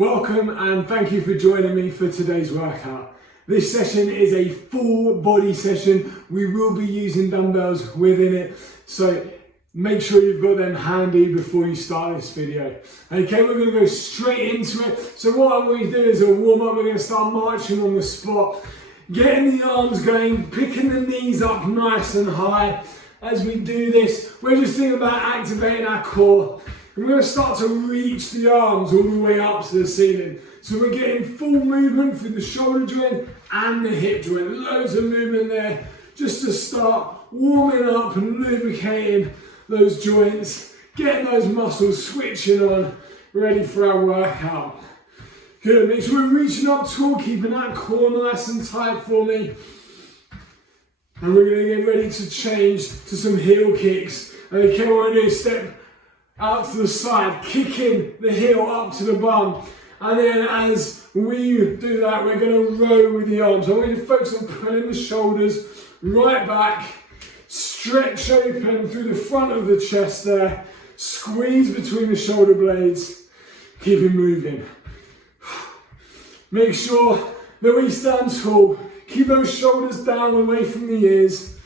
Welcome and thank you for joining me for today's workout. This session is a full body session. We will be using dumbbells within it, so make sure you've got them handy before you start this video. Okay, we're going to go straight into it. So what I'm going to do is a warm up. We're going to start marching on the spot, getting the arms going, picking the knees up nice and high. As we do this, we're just thinking about activating our core. We're going to start to reach the arms all the way up to the ceiling. So we're getting full movement through the shoulder joint and the hip joint. Loads of movement there just to start warming up and lubricating those joints, getting those muscles switching on, ready for our workout. Good, make sure we're reaching up tall, keeping that core nice and tight for me. And we're going to get ready to change to some heel kicks. Okay, we're going to do a step out to the side, kicking the heel up to the bum. And then as we do that, we're going to row with the arms. I want you to focus on pulling the shoulders right back, stretch open through the front of the chest there, squeeze between the shoulder blades, keep it moving. Make sure that we stand tall, keep those shoulders down away from the ears.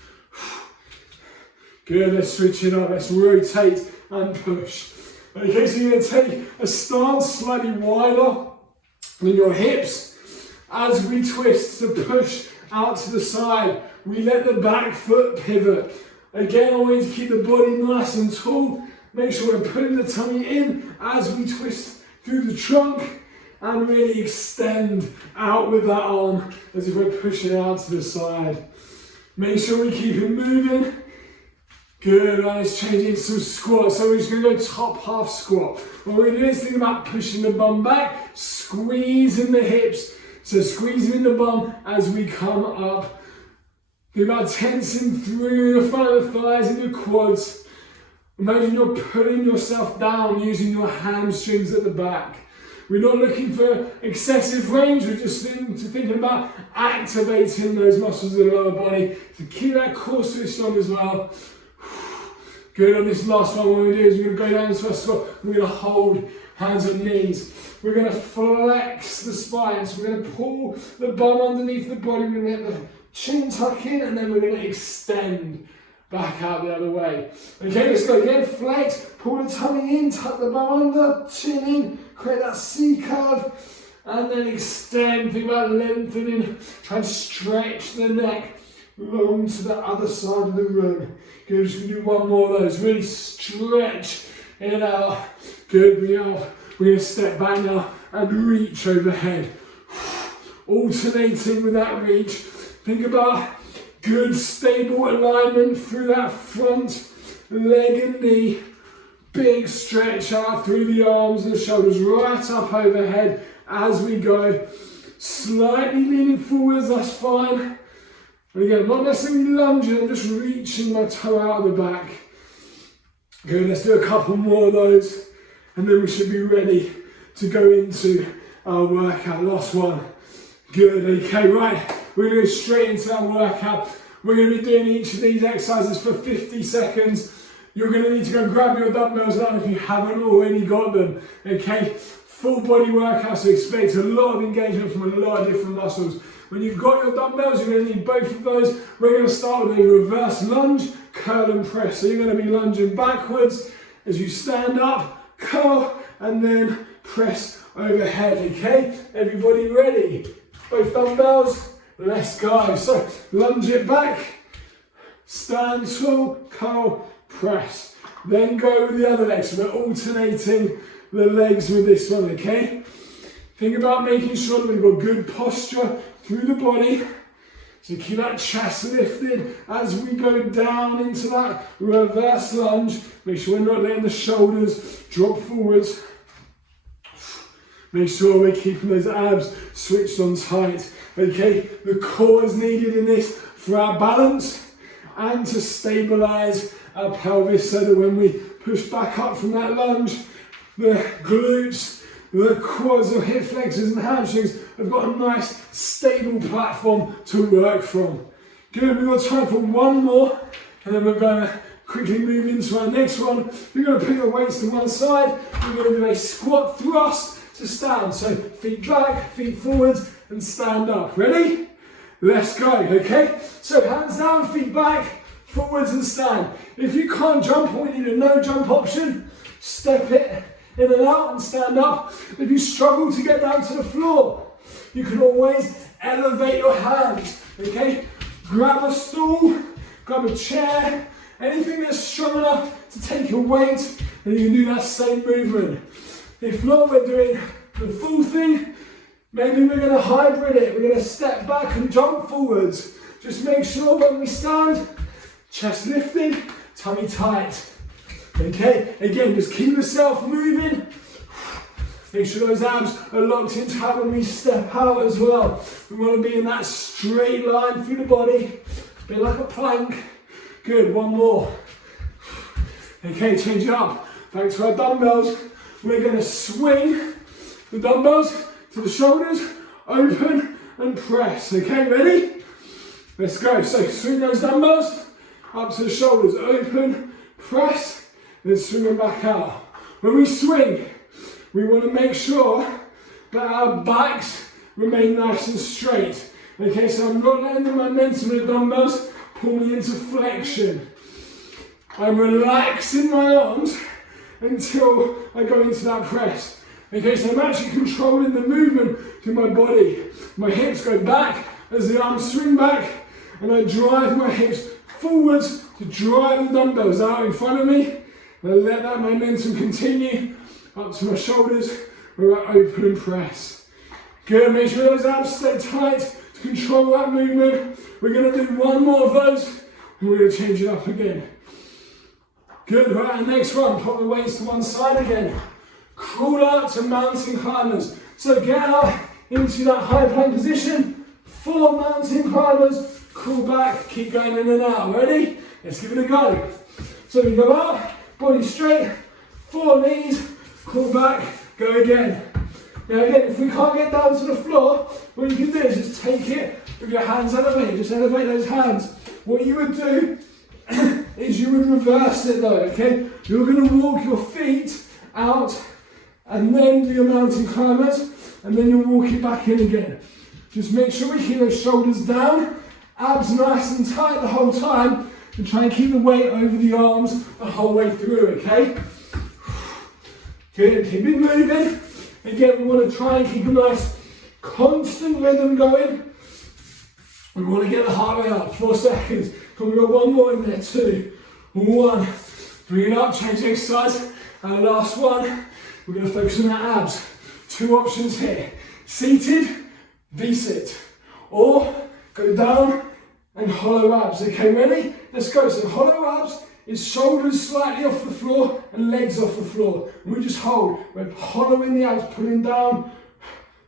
Good, let's switch it up, let's rotate and push. Okay, so you're going to take a stance slightly wider than your hips as we twist to push out to the side. We let the back foot pivot. Again, always keep the body nice and tall. Make sure we're putting the tummy in as we twist through the trunk and really extend out with that arm as if we're pushing out to the side. Make sure we keep it moving. Good, right, let's change into some squats. So we're just going to go top half squat. What we're going to do is think about pushing the bum back, squeezing the hips. So squeezing in the bum as we come up. Think about tensing through the front of the thighs and your quads. Imagine you're putting yourself down using your hamstrings at the back. We're not looking for excessive range, we're just thinking about activating those muscles of the lower body. So keep that core switched on as well. Good, on this last one, what we're going to do is we're going to go down into our squat. We're going to hold hands on knees. We're going to flex the spine. So we're going to pull the bum underneath the body. We're going to let the chin tuck in, and then we're going to extend back out the other way. Okay, let's go again. Flex, pull the tummy in, tuck the bum under, chin in, create that C curve, and then extend. Think about lengthening. Try and stretch the neck long to the other side of the room. Good, just going to do one more of those. Really stretch it out. Good, we're going to step back now and reach overhead. Alternating with that reach. Think about good stable alignment through that front leg and knee. Big stretch out through the arms and the shoulders, right up overhead as we go. Slightly leaning forwards, that's fine. And again, not necessarily lunging, I'm just reaching my toe out of the back. Good, let's do a couple more of those, and then we should be ready to go into our workout. Last one. Good, okay, right. We're going to go straight into our workout. We're going to be doing each of these exercises for 50 seconds. You're going to need to go and grab your dumbbells now if you haven't already got them. Okay, full body workout, so expect a lot of engagement from a lot of different muscles. When you've got your dumbbells, you're going to need both of those. We're going to start with a reverse lunge, curl and press. So you're going to be lunging backwards as you stand up, curl, and then press overhead, okay? Everybody ready? Both dumbbells, let's go. So lunge it back, stand tall, curl, press. Then go with the other leg. So we're alternating the legs with this one, okay? Think about making sure that we've got good posture through the body. So keep that chest lifted as we go down into that reverse lunge. Make sure we're not letting the shoulders drop forwards. Make sure we're keeping those abs switched on tight. Okay, the core is needed in this for our balance and to stabilize our pelvis so that when we push back up from that lunge, the glutes, the quads or hip flexors and hamstrings have got a nice stable platform to work from. Good, we've got time for one more, and then we're going to quickly move into our next one. We're going to put your weights to one side. We're going to do a squat thrust to stand. So feet back, feet forwards, and stand up. Ready? Let's go, okay? So hands down, feet back, forwards and stand. If you can't jump or we need a no jump option, step it in and out and stand up. If you struggle to get down to the floor, you can always elevate your hands, okay? Grab a stool, grab a chair, anything that's strong enough to take your weight, and you can do that same movement. If not, we're doing the full thing. Maybe we're going to hybrid it. We're going to step back and jump forwards. Just make sure when we stand, chest lifted, tummy tight. Okay, again, just keep yourself moving. Make sure those abs are locked in tight when we step out as well. We want to be in that straight line through the body, a bit like a plank. Good, one more. Okay, change it up. Back to our dumbbells. We're going to swing the dumbbells to the shoulders, open and press. Okay, ready? Let's go. So swing those dumbbells up to the shoulders, open, press, then swing them back out. When we swing, we want to make sure that our backs remain nice and straight. Okay, so I'm not letting the momentum of the dumbbells pull me into flexion. I'm relaxing my arms until I go into that press. Okay, so I'm actually controlling the movement through my body. My hips go back as the arms swing back, and I drive my hips forwards to drive the dumbbells out in front of me. And I let that momentum continue up to my shoulders where I open and press. Good, make sure those abs stay tight to control that movement. We're going to do one more of those, and we're going to change it up again. Good, right, and next one, put the weights to one side again. Crawl out to mountain climbers. So get out into that high plank position. 4 mountain climbers. Crawl back, keep going in and out. Ready? Let's give it a go. So we go out, body straight, 4 knees, crawl back, go again. Now again, if we can't get down to the floor, what you can do is just take it with your hands elevated. Just elevate those hands. What you would do is you would reverse it though, okay? You're going to walk your feet out and then do your mountain climbers, and then you'll walk it back in again. Just make sure we keep those shoulders down, abs nice and tight the whole time, and try and keep the weight over the arms the whole way through, okay? Good, keep it moving. Again, we want to try and keep a nice constant rhythm going. We want to get the heart rate up, 4 seconds. Come on, we got one more in there, 2, 1. Bring it up, change the exercise. And last one, we're going to focus on the abs. 2 options here. Seated, V-sit. Or go down and hollow abs. Okay, ready? Let's go. So hollow abs is shoulders slightly off the floor and legs off the floor. And we just hold. We're hollowing the abs, pulling down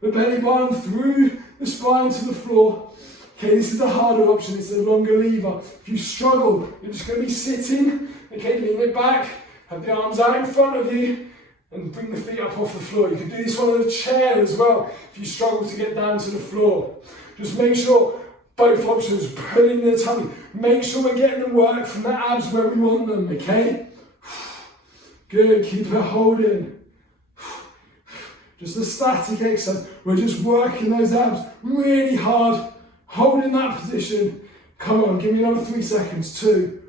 the belly button through the spine to the floor. Okay, this is the harder option. It's the longer lever. If you struggle, you're just going to be sitting. Okay, lean it back. Have the arms out in front of you and bring the feet up off the floor. You can do this one on a chair as well if you struggle to get down to the floor. Just make sure both options, pulling the tummy. Make sure we're getting the work from the abs where we want them, okay? Good, keep it holding. Just a static exercise. We're just working those abs really hard, holding that position. Come on, give me another 3 seconds. 2,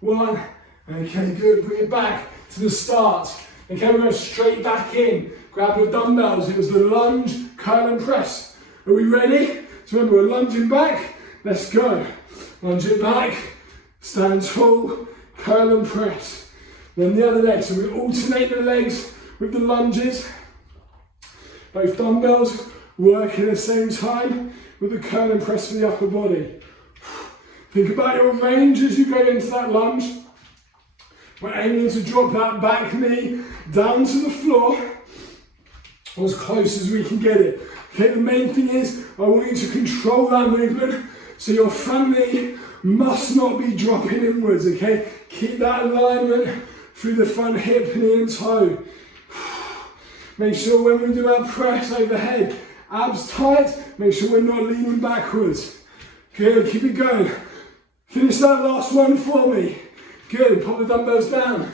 1. Okay, good, bring it back to the start. Okay, we're going straight back in. Grab your dumbbells. It was the lunge, curl and press. Are we ready? So remember, we're lunging back. Let's go. Lunge it back, stand tall, curl and press. Then the other leg. So we alternate the legs with the lunges. Both dumbbells work at the same time with the curl and press for the upper body. Think about your range as you go into that lunge. We're aiming to drop that back knee down to the floor or as close as we can get it. Okay, the main thing is I want you to control that movement so your front knee must not be dropping inwards, okay? Keep that alignment through the front hip, knee and toe. Make sure when we do our press overhead, abs tight, make sure we're not leaning backwards. Good, keep it going. Finish that last one for me. Good, put the dumbbells down.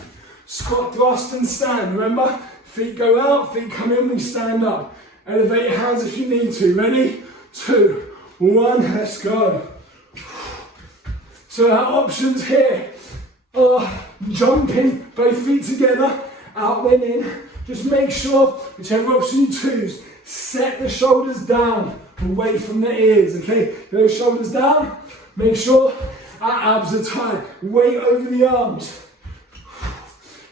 Squat, thrust and stand. Remember, Feet go out, feet come in, we stand up. Elevate your hands if you need to. Ready? 2, 1, let's go. So our options here are jumping both feet together, out then in. Just make sure, whichever option you choose, set the shoulders down, away from the ears, okay? Those shoulders down, make sure our abs are tight. Weight over the arms.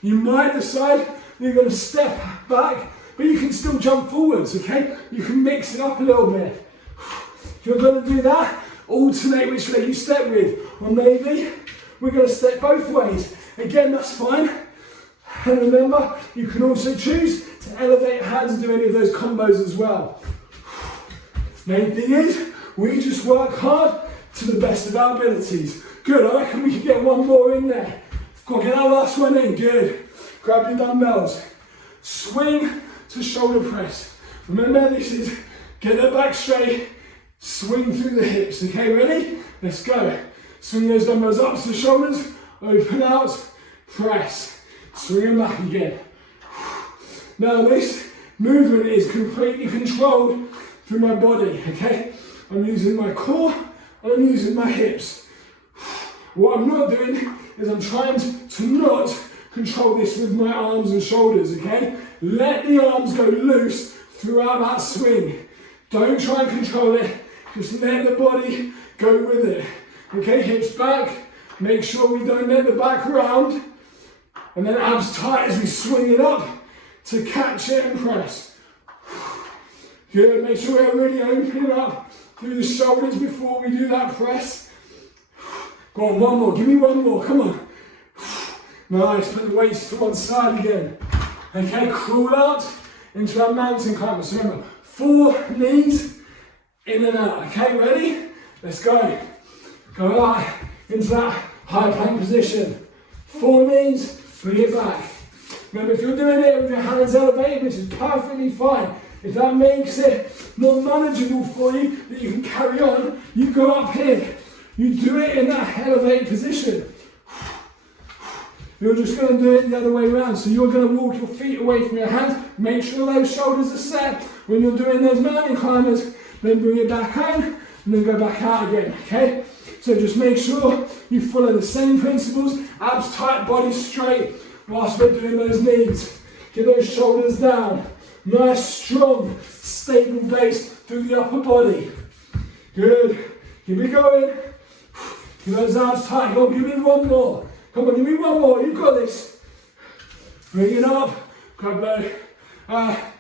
You might decide you're going to step back, but you can still jump forwards, okay? You can mix it up a little bit. If you're going to do that, alternate which leg you step with. Or maybe we're going to step both ways. Again, that's fine. And remember, you can also choose to elevate your hands and do any of those combos as well. Main thing is, we just work hard to the best of our abilities. Good, I reckon we can get one more in there. Go on, get our last one in, good. Grab your dumbbells. Swing to shoulder press. Remember, this is get it back straight, swing through the hips. Okay, ready? Let's go. Swing those dumbbells up to the shoulders, open out, press. Swing them back again. Now this movement is completely controlled through my body, okay? I'm using my core and I'm using my hips. What I'm not doing is I'm trying to not control this with my arms and shoulders, okay? Let the arms go loose throughout that swing. Don't try and control it, just let the body go with it. Okay, hips back, make sure we don't let the back round, and then abs tight as we swing it up to catch it and press. Good, make sure we're really opening up through the shoulders before we do that press. Go on, one more, give me one more, come on. Nice, put the weights to one side again. Okay, crawl out into our mountain climber. So remember, 4 knees in and out. Okay, ready? Let's go. Go out into that high plank position. 4 knees, bring it back. Remember, if you're doing it with your hands elevated, which is perfectly fine, if that makes it not manageable for you, that you can carry on, you go up here. You do it in that elevated position. You're just going to do it the other way around. So you're going to walk your feet away from your hands. Make sure those shoulders are set. When you're doing those mountain climbers, then bring it back in and then go back out again, okay? So just make sure you follow the same principles. Abs tight, body straight, whilst we're doing those knees. Get those shoulders down. Nice, strong, stable base through the upper body. Good. Keep it going. Keep those abs tight. Go on, give me one more. Come on, give me one more. You've got this. Bring it up. Grab that.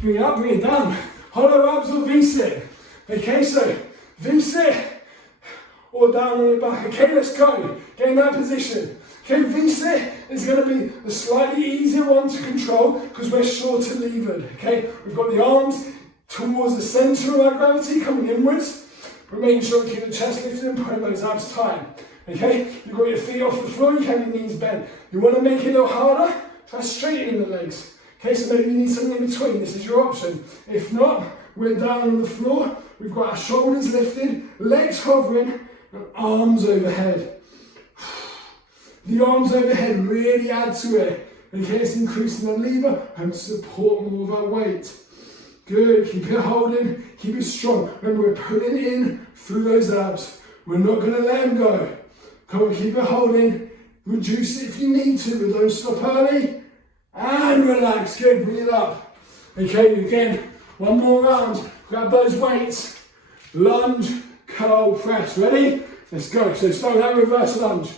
Bring it up, bring it down. Hollow abs or V-sit. Okay, so V-sit or down on your back. Okay, let's go. Get in that position. Okay, V-sit is going to be the slightly easier one to control because we're shorter levered. Okay, we've got the arms towards the centre of our gravity coming inwards. We're making sure we keep the chest lifted and putting those abs tight. Okay, you've got your feet off the floor, you have your knees bent. You want to make it a little harder? Try straightening the legs. Okay, so maybe you need something in between. This is your option. If not, we're down on the floor. We've got our shoulders lifted, legs hovering, and arms overhead. The arms overhead really add to it. Okay, it's increasing the lever and support more of our weight. Good, keep it holding, keep it strong. Remember, we're putting in through those abs. We're not going to let them go. Come on, keep it holding. Reduce it if you need to, but don't stop early. And relax, good, bring it up. Okay, again, one more round. Grab those weights. Lunge, curl, press. Ready? Let's go. So start with that reverse lunge.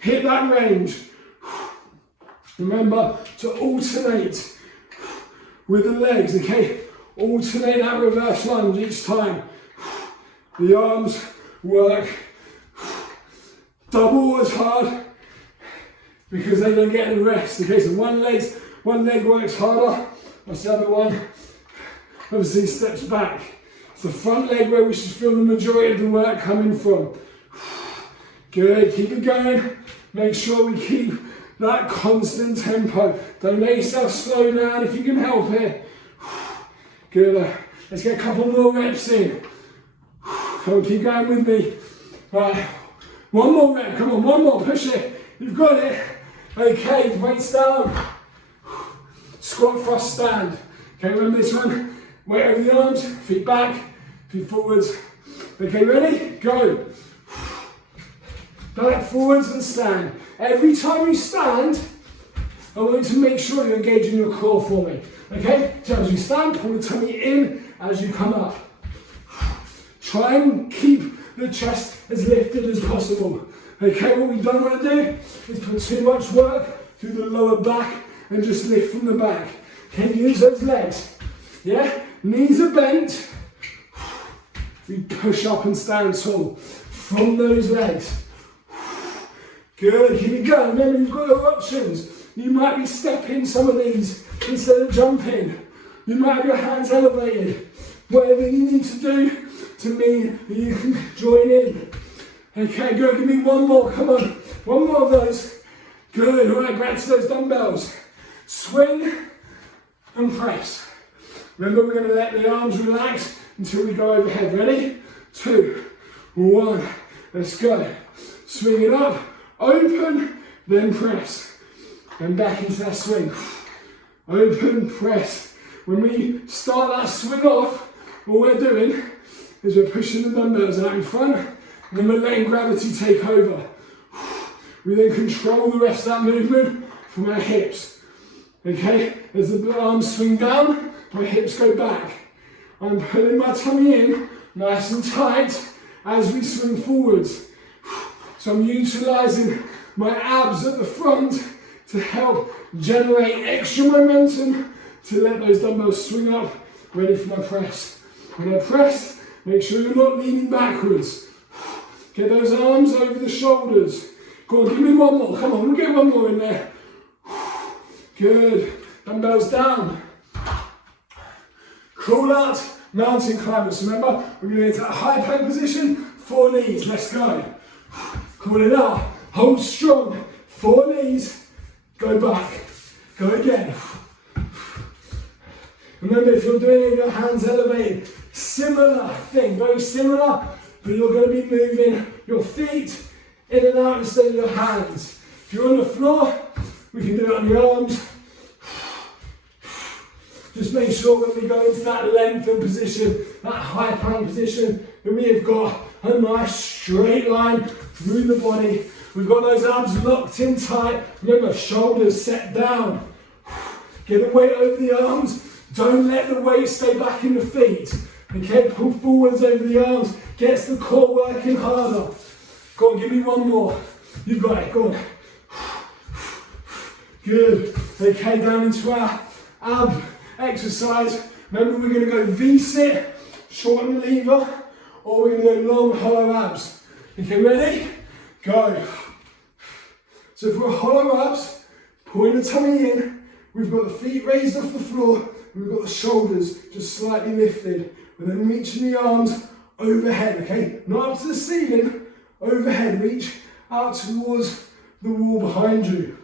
Hit that range. Remember to alternate with the legs, okay? Alternate that reverse lunge each time. The arms work double as hard because they don't get the rest. Okay, so one leg works harder, that's the other one obviously steps back. It's the front leg where we should feel the majority of the work coming from. Good, keep it going. Make sure we keep that constant tempo. Don't let yourself slow down if you can help it. Good, let's get a couple more reps in. Come on, keep going with me. Right, one more rep, come on, one more, push it. You've got it. Okay, weights down. squat, thrust, stand. Okay, remember this one? Weight over the arms, feet back, feet forwards. Okay, ready? Go. Back, forwards and stand. Every time you stand, I want you to make sure you're engaging your core for me. Okay, so as you stand, pull the tummy in as you come up. Try and keep the chest as lifted as possible. Okay, what we don't want to do is put too much work through the lower back and just lift from the back. Okay, use those legs. Yeah, knees are bent. We push up and stand tall from those legs. Good, here we go. Remember, you've got your options. You might be stepping some of these instead of jumping. You might have your hands elevated. Whatever you need to do to mean that you can join in. Okay, good. Give me one more. Come on. One more of those. Good. All right, back to those dumbbells. Swing and press. Remember, we're going to let the arms relax until we go overhead. Ready? 2, 1. Let's go. Swing it up. Open, then press. And back into that swing. Open, press. When we start that swing off, what we're doing is we're pushing the dumbbells out in front, and then we're letting gravity take over. We then control the rest of that movement from our hips. Okay, as the arms swing down, my hips go back. I'm pulling my tummy in, nice and tight, as we swing forwards. So I'm utilising my abs at the front to help generate extra momentum to let those dumbbells swing up, ready for my press. When I press, make sure you're not leaning backwards. Get those arms over the shoulders. Go on, give me one more. Come on, we'll get one more in there. Good. Dumbbells down. Crawl out, mountain climbers. Remember, we're going to get to a high plank position, 4 knees. Let's go. Crawl it out. Hold strong. 4 knees. Go back. Go again. Remember, if you're doing it with your hands elevated, similar thing, very similar, but you're going to be moving your feet in and out instead of your hands. If you're on the floor, we can do it on your arms. Just make sure when we go into that lengthened position, that high plank position, that we have got a nice straight line through the body. We've got those abs locked in tight. Remember, shoulders set down. Get the weight over the arms. Don't let the weight stay back in the feet. Okay, pull forwards over the arms. Gets the core working harder. Go on, give me one more. You've got it, go on. Good. Okay, down into our ab exercise. Remember, we're going to go V-sit, shorten the lever, or we're going to go long, hollow abs. Okay, ready? Go. So if we're hollow abs, pulling the tummy in, we've got the feet raised off the floor, we've got the shoulders just slightly lifted, and then reaching the arms overhead, okay? Not up to the ceiling, overhead, reach out towards the wall behind you.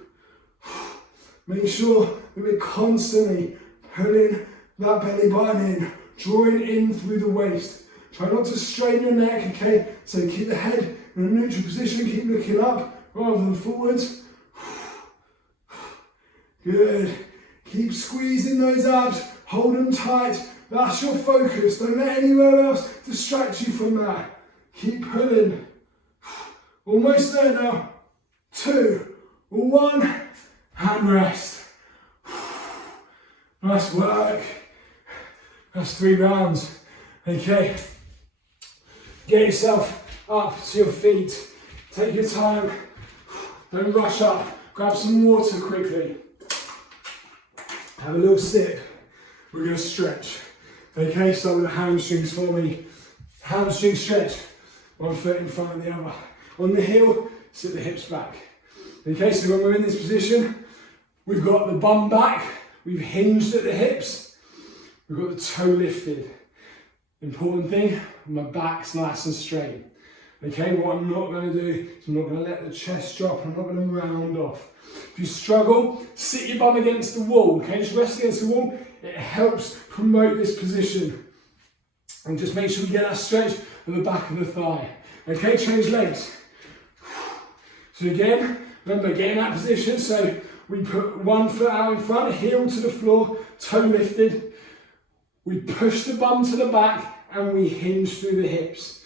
Make sure that we're constantly pulling that belly button in, drawing in through the waist. Try not to strain your neck, okay? So keep the head in a neutral position, keep looking up rather than forwards. Good. Keep squeezing those abs, hold them tight. That's your focus. Don't let anywhere else distract you from that. Keep pulling. Almost there now. 2, 1, hand rest. Nice work. That's 3 rounds. Okay. Get yourself up to your feet. Take your time. Don't rush up. Grab some water quickly. Have a little sip. We're going to stretch. Okay, start with the hamstrings for me. Hamstring stretch. 1 foot in front of the other. On the heel, sit the hips back. Okay, so when we're in this position, we've got the bum back. We've hinged at the hips. We've got the toe lifted. Important thing, my back's nice and straight. Okay, what I'm not going to do is I'm not going to let the chest drop. I'm not going to round off. If you struggle, sit your bum against the wall. Okay, just rest against the wall. It helps promote this position. And just make sure we get that stretch at the back of the thigh. Okay, change legs. So again, remember, get in that position. So We put one foot out in front, heel to the floor, toe lifted. We push the bum to the back and we hinge through the hips.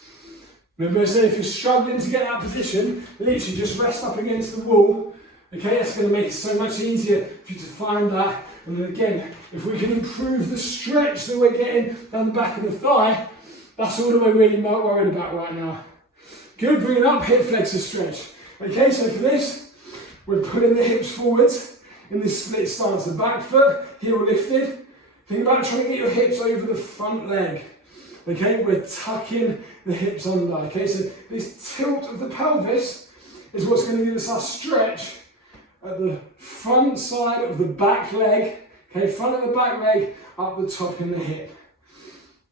Remember I said if you're struggling to get that position, literally just rest up against the wall. Okay, that's going to make it so much easier for you to find that. And then again, if we can improve the stretch that we're getting down the back of the thigh, that's all that we're really worried about right now. Good, bring it up, hip flexor stretch. Okay, so for this, we're pulling the hips forwards in this split stance. The back foot, heel lifted. Think about trying to get your hips over the front leg. Okay, we're tucking the hips under. Okay, so this tilt of the pelvis is what's going to give us our stretch at the front side of the back leg. Okay, front of the back leg, up the top in the hip.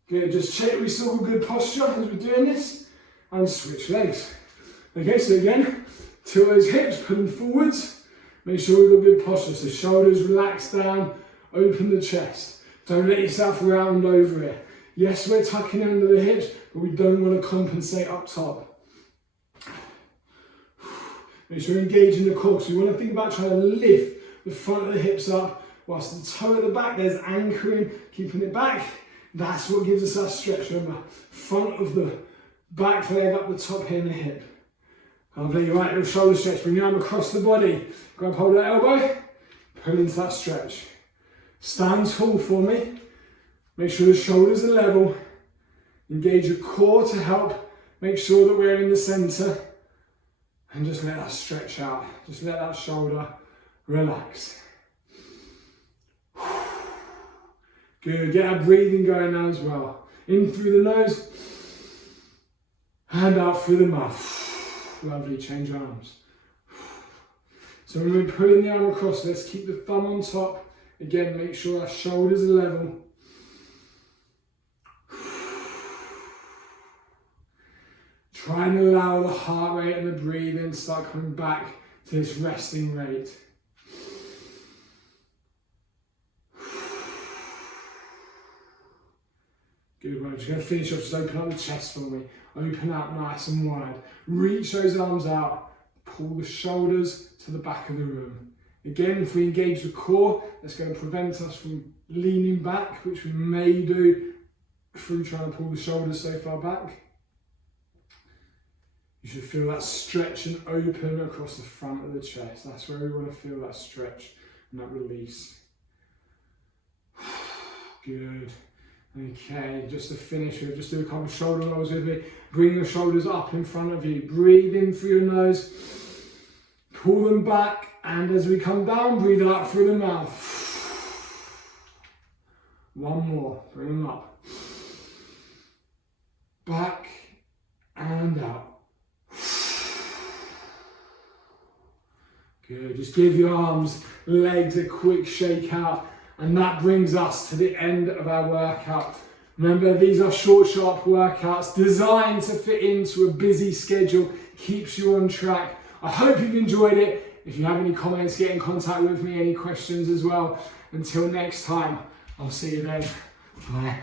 Good, just check we still got good posture as we're doing this. And switch legs. Okay, so again, tilt those hips, pull them forwards. Make sure we've got good posture. So shoulders relax down, open the chest. Don't let yourself round over it. Yes, we're tucking under the hips, but we don't want to compensate up top. Make sure you're engaging the core. So you want to think about trying to lift the front of the hips up, whilst the toe at the back, there's anchoring, keeping it back. That's what gives us that stretch. Remember, front of the back leg up the top here in the hip. I'll play your right little shoulder stretch. Bring your arm across the body. Grab hold of that elbow. Pull into that stretch. Stand tall for me. Make sure the shoulders are level. Engage your core to help make sure that we're in the center. And just let that stretch out. Just let that shoulder relax. Good. Get that breathing going now as well. In through the nose. And out through the mouth. Lovely, change arms. So when we're pulling the arm across, let's keep the thumb on top. Again, make sure our shoulders are level. Try and allow the heart rate and the breathing to start coming back to this resting rate. Good, we're just going to finish off, just open up the chest for me. Open out nice and wide. Reach those arms out. Pull the shoulders to the back of the room. Again, if we engage the core, that's going to prevent us from leaning back, which we may do through trying to pull the shoulders so far back. You should feel that stretch and open across the front of the chest. That's where we want to feel that stretch and that release. Good. Okay, just to finish, we'll just do a couple of shoulder rolls with me. Bring your shoulders up in front of you. Breathe in through your nose. Pull them back. And as we come down, breathe out through the mouth. One more. Bring them up. Back and out. Good. Just give your arms, legs a quick shake out. And that brings us to the end of our workout. Remember, these are short, sharp workouts designed to fit into a busy schedule, keeps you on track. I hope you've enjoyed it. If you have any comments, get in contact with me, any questions as well. Until next time, I'll see you then. Bye.